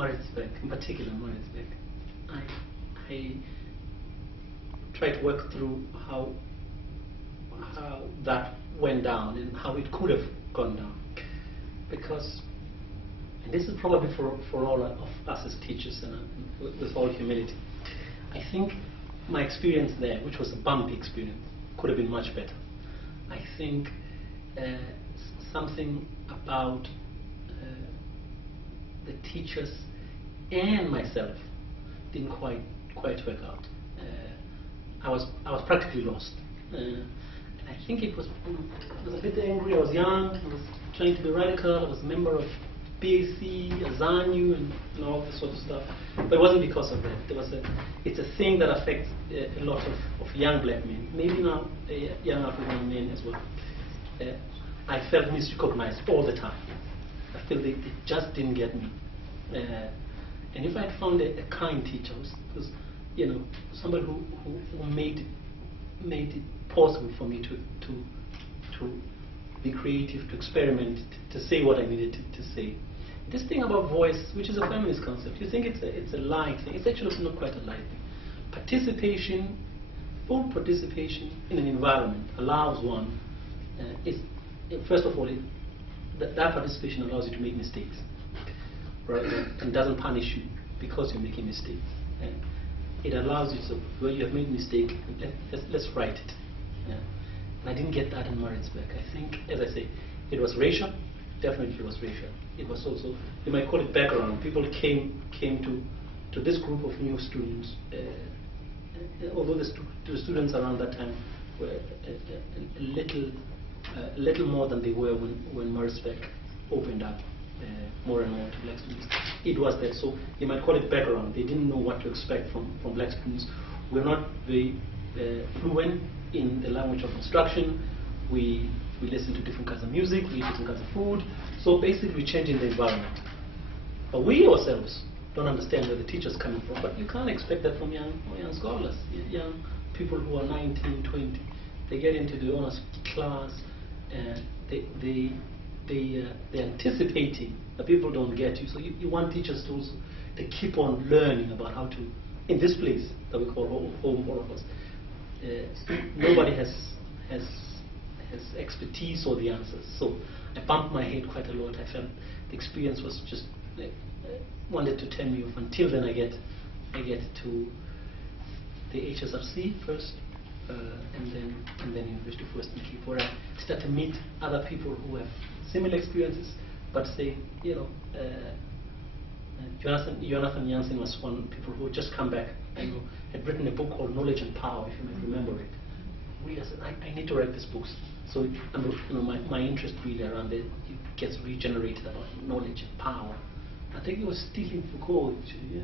Maritzburg, in particular Maritzburg, I try to work through how that went down and how it could have gone down. Because, and this is probably for all of us as teachers, and with all humility, I think my experience there, which was a bumpy experience, could have been much better. I think something about the teachers and myself didn't quite work out. I was practically lost. And I think I was a bit angry. I was young. I was trying to be radical. I was a member of BAC, Azanyu, and all this sort of stuff. But it wasn't because of that. It's a thing that affects a lot of young black men, maybe now young African men as well. I felt misrecognized all the time. I felt they just didn't get me. And if I had found a kind teacher, who's somebody who made it possible for me to be creative, to experiment, to say what I needed to say. This thing about voice, which is a feminist concept, you think it's a light thing. It's actually not quite a light thing. Participation, full participation in an environment allows one, first of all, that participation allows you to make mistakes, right? And doesn't punish you because you're making mistakes. And it allows you to, well, you have made a mistake, let's write it. Yeah. And I didn't get that in Maritzburg. I think, as I say, it was racial. Definitely it was racial. It was also, you might call it background. People came to this group of new students, although the students around that time were a little more than they were when Maritzburg opened up more and more to black students. It was that, so you might call it background. They didn't know what to expect from black students. We're not very fluent in the language of instruction. We listen to different kinds of music, we eat different kinds of food. So basically we're changing the environment. But we ourselves don't understand where the teacher's coming from. But you can't expect that from young scholars, young people who are 19, 20. They get into the honors class and they're anticipating that people don't get you. So you want teachers to also to keep on learning about how to, in this place that we call home, all of us. Nobody has expertise or the answers. So I bumped my head quite a lot. I felt the experience was just wanted to turn me off. Until then, I get to the HSRC first, and then University of Western Cape, where I start to meet other people who have similar experiences, but say, Jonathan Jansen was one people who had just come back and had written a book called Knowledge and Power, if you might remember it. Really, I said, I need to write this book. So my interest really around it gets regenerated about knowledge and power. I think it was stealing Foucault, actually,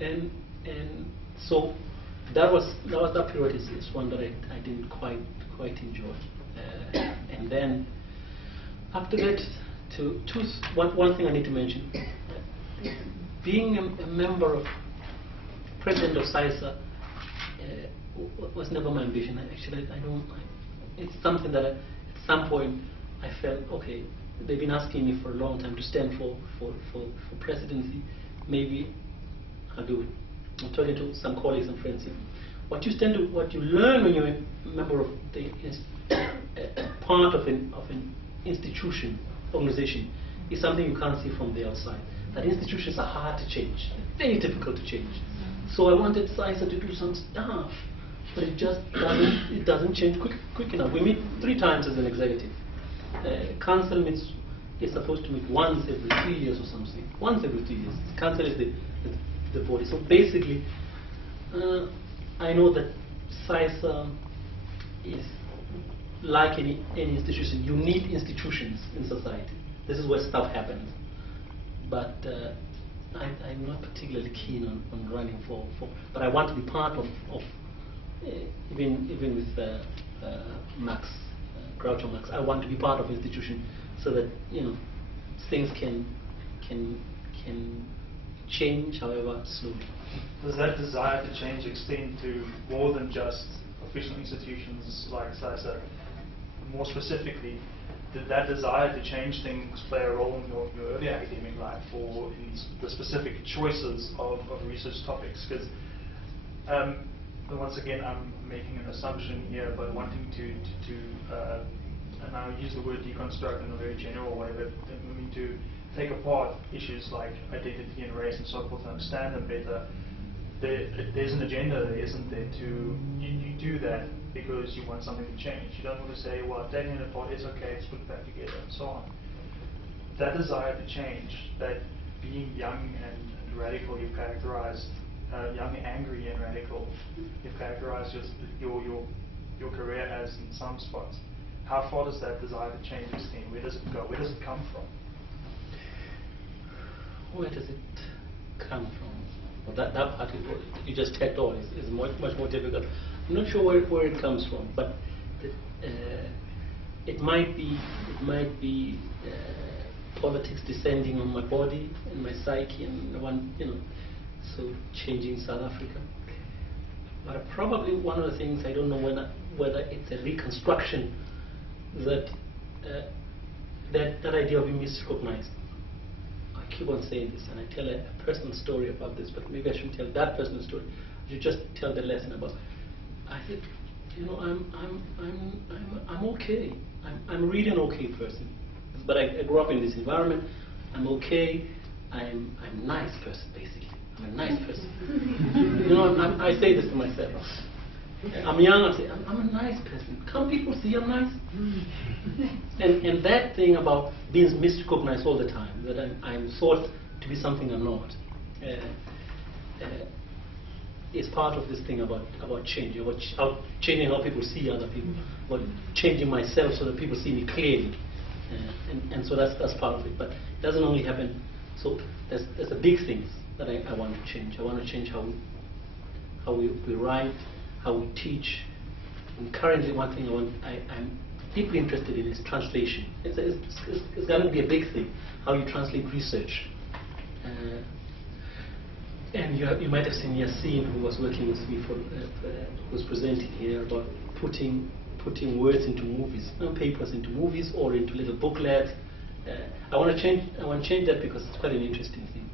and so that period is one that I didn't quite enjoy. And then after that, one thing I need to mention, being a member of, president of SAISA was never my ambition. Actually, it's something that at some point I felt, okay, they've been asking me for a long time to stand for presidency. Maybe I'll do it. I'm talking to some colleagues and friends here. What you learn when you're a member of part of an institution, organization, is something you can't see from the outside. That institutions are hard to change, very difficult to change. So I wanted SAISA to do some stuff, but it just doesn't change quick enough. We meet 3 times as an executive. Council is supposed to meet once every 3 years or something. Once every 3 years. Council is the body. So basically, I know that SAISA is like any institution. You need institutions in society. This is where stuff happens. But I'm not particularly keen on running for. But I want to be part of even with Max, Groucho Marx. I want to be part of institution so that things can change, however slowly. Does that desire to change extend to more than just official institutions like SAISA? More specifically, did that desire to change things play a role in your early academic life, or in the specific choices of research topics? Because once again, I'm making an assumption here, but wanting to and I use the word deconstruct in a very general way, but moving to take apart issues like identity and race and so forth to understand them better. There's an agenda there, isn't there? You do that because you want something to change. You don't want to say, well, taking it apart, it's okay, let's put it back together, and so on. That desire to change, that being young and radical, you've characterized, young, angry, and radical, you've characterized your career as in some spots. How far does that desire to change extend? Where does it go? Where does it come from? Where does it come from? Well, that part you just tacked on is much more difficult. I'm not sure where it comes from, but it might be politics descending on my body and my psyche, and so changing South Africa. But probably one of the things, I don't know whether it's a reconstruction, that idea of being misrecognized. I keep on saying this, and I tell a personal story about this, but maybe I shouldn't tell that personal story. I should just tell the lesson about. I think, I'm okay. I'm really an okay person, but I grew up in this environment. I'm okay. I'm a nice person, basically. I'm a nice person. I say this to myself. I'm young, I say, I'm a nice person. Can't people see I'm nice? and that thing about being misrecognized all the time, that I'm thought to be something I'm not, is part of this thing about changing, about changing how people see other people, about changing myself so that people see me clearly. And so that's part of it. But it doesn't only happen. So there's the big things that I want to change. I want to change how we write, how we teach. And currently, one thing I'm deeply interested in is translation. It's going to be a big thing, how you translate research. And you might have seen Yassine, who was working with me, who was presenting here about putting words into movies, papers into movies or into little booklets. I want to change that because it's quite an interesting thing.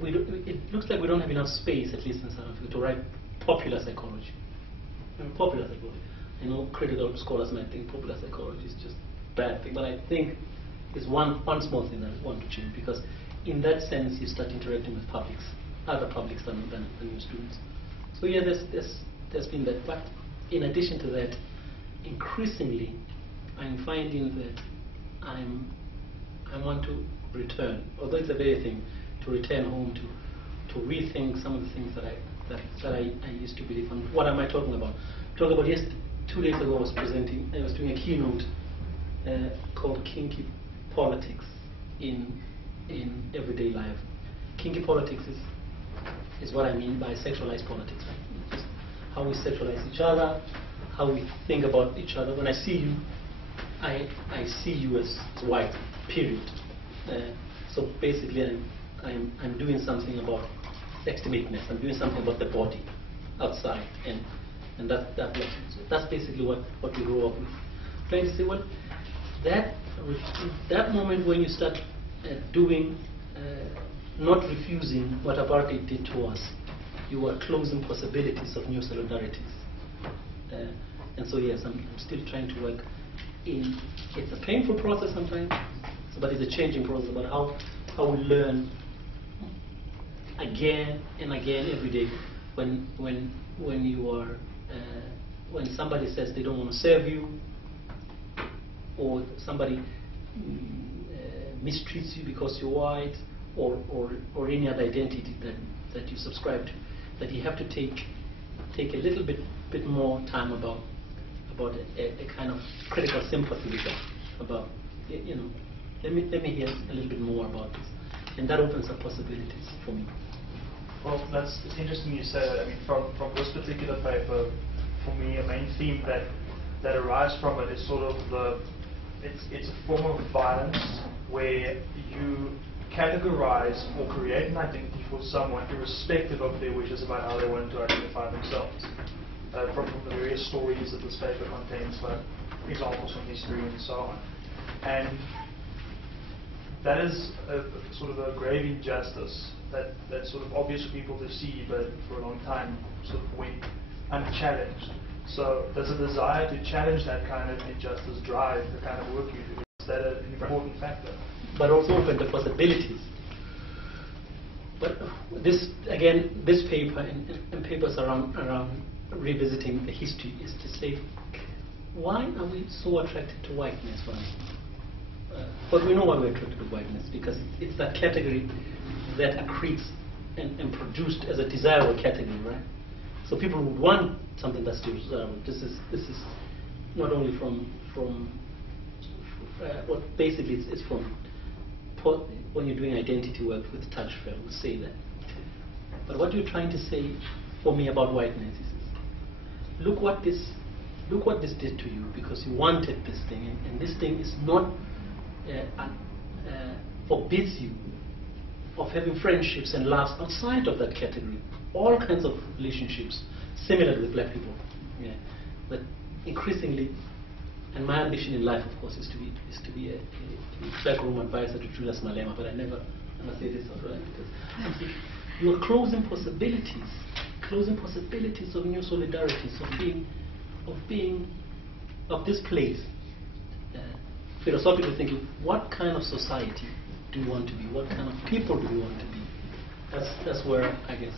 It looks like we don't have enough space, at least in South Africa, to write popular psychology. Popular psychology. I know critical scholars might think popular psychology is just a bad thing, but I think it's one small thing that I want to change, because in that sense you start interacting with publics, other publics than your students. So yeah, there's been that. But in addition to that, increasingly I'm finding that I want to return, although it's a very thing, to return home to rethink some of the things that I used to believe. And what am I talking about? Talking about 2 days ago I was doing a keynote called Kinky Politics in Everyday Life. Kinky politics is what I mean by sexualized politics. Right? Just how we sexualize each other, how we think about each other. When I see you, I see you as white, period. So basically I'm doing something about extimateness. I'm doing something about the body outside, and that's basically what we grow up with. Trying to say, well, that moment when you start not refusing what apartheid did to us, you are closing possibilities of new solidarities. And so yes, I'm still trying to work in. It's a painful process sometimes, but it's a changing process about how we learn again and again every day. When you are when somebody says they don't want to serve you, or somebody mistreats you because you're white, or any other identity that you subscribe to, that you have to take a little bit more time about a kind of critical sympathy with that, about let me hear a little bit more about this, and that opens up possibilities for me. Well, it's interesting you say that. I mean, from this particular paper, for me, a main theme that arises from it is sort of it's a form of violence where you categorize or create an identity for someone irrespective of their wishes about how they want to identify themselves. From the various stories that this paper contains, but examples from history and so on. And that is a sort of a grave injustice that sort of obvious for people to see, but for a long time sort of went unchallenged. So does a desire to challenge that kind of injustice drive the kind of work you do? Is that an important factor? But also open the possibilities. But this, again, this paper and papers around revisiting the history is to say, why are we so attracted to whiteness? But we know why we're attracted to whiteness, because it's that category that accretes and produced as a desirable category, right? So people would want something that's desirable. This is not only from what basically it's from when you're doing identity work with Touchfair, we'll say that. But what you're trying to say for me about whiteness is, look what this did to you, because you wanted this thing, and this thing is not forbids you of having friendships and loves outside of that category. All kinds of relationships, similar with black people. Yeah. But increasingly, and my ambition in life, of course, is to be a black room advisor to Julius Malema. But I never say this outright, because you are closing possibilities of new solidarities, of this place. Philosophically thinking, what kind of society do you want to be? What kind of people do you want to be? That's where, I guess,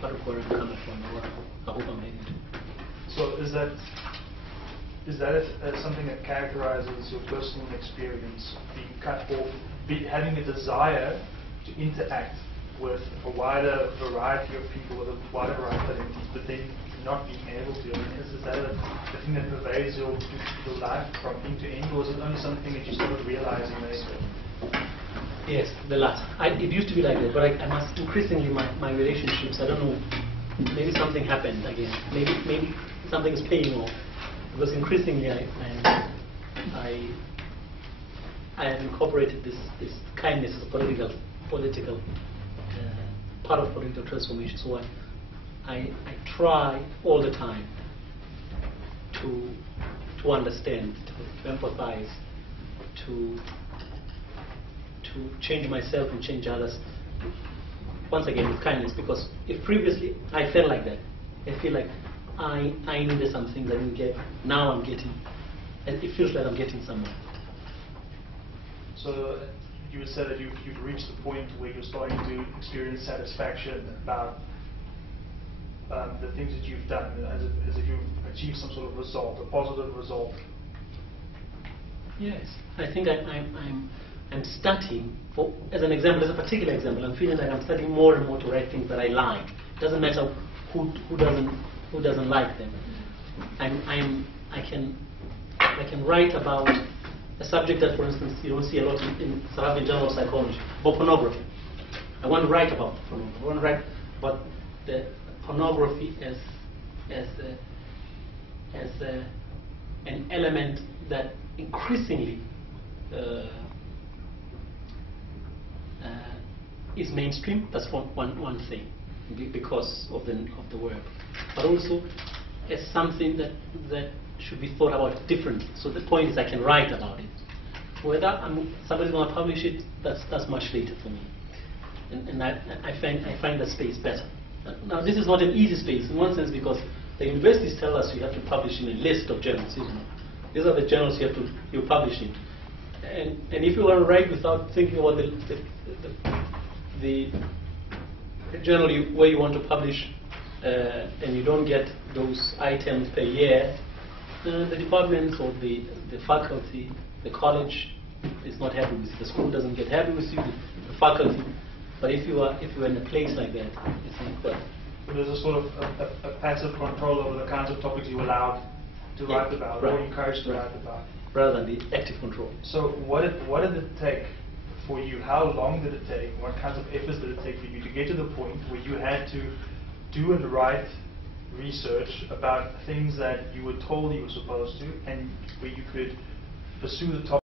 part of where I'm coming from, or I hope I'm heading to. So is that something that characterizes your personal experience, being cut off, having a desire to interact with a wider variety of people, with a wider variety of identities, but then not being able to? I mean, is that the thing that pervades your life from end to end, or is it only something that you started realizing later? Yes, the latter. It used to be like that, but I must increasingly my relationships. I don't know. Maybe something happened again. Maybe something is paying off, because increasingly I have incorporated this kindness as a political part of political transformation. So I try all the time to understand, to empathize, to change myself and change others. Once again, with kindness, because if previously I felt like that, I feel like I needed something that I didn't get. Now I'm getting, and it feels like I'm getting somewhere. So you would say that you've reached the point where you're starting to experience satisfaction about the things that you've done, as if you've achieved some sort of result, a positive result. Yes, I think I'm starting, as an example, as a particular example, I'm feeling like I'm starting more and more to write things that I like. It doesn't matter who doesn't like them. I can write about a subject that, for instance, you don't see a lot in South African Journal of Psychology, about pornography. I want to write about pornography. I want to write about the pornography as an element that increasingly is mainstream. That's one thing, because of the work, but also as something that should be thought about differently. So the point is, I can write about it. Whether somebody's going to publish it, that's much later for me. And I find that space better. Now, this is not an easy space in one sense, because the universities tell us you have to publish in a list of journals, isn't it? These are the journals you're publishing. And if you want to write without thinking about the journal where you want to publish, and you don't get those items per year, the department or the faculty, the college is not happy with you. The school doesn't get happy with you, the faculty. But if you are in a place like that, you think, well, there's a sort of a passive control over the kinds of topics you're allowed to write about, or encouraged to write about, rather than the active control. So what did it take for you? How long did it take? What kinds of efforts did it take for you to get to the point where you had to do and write research about things that you were told you were supposed to, and where you could pursue the topic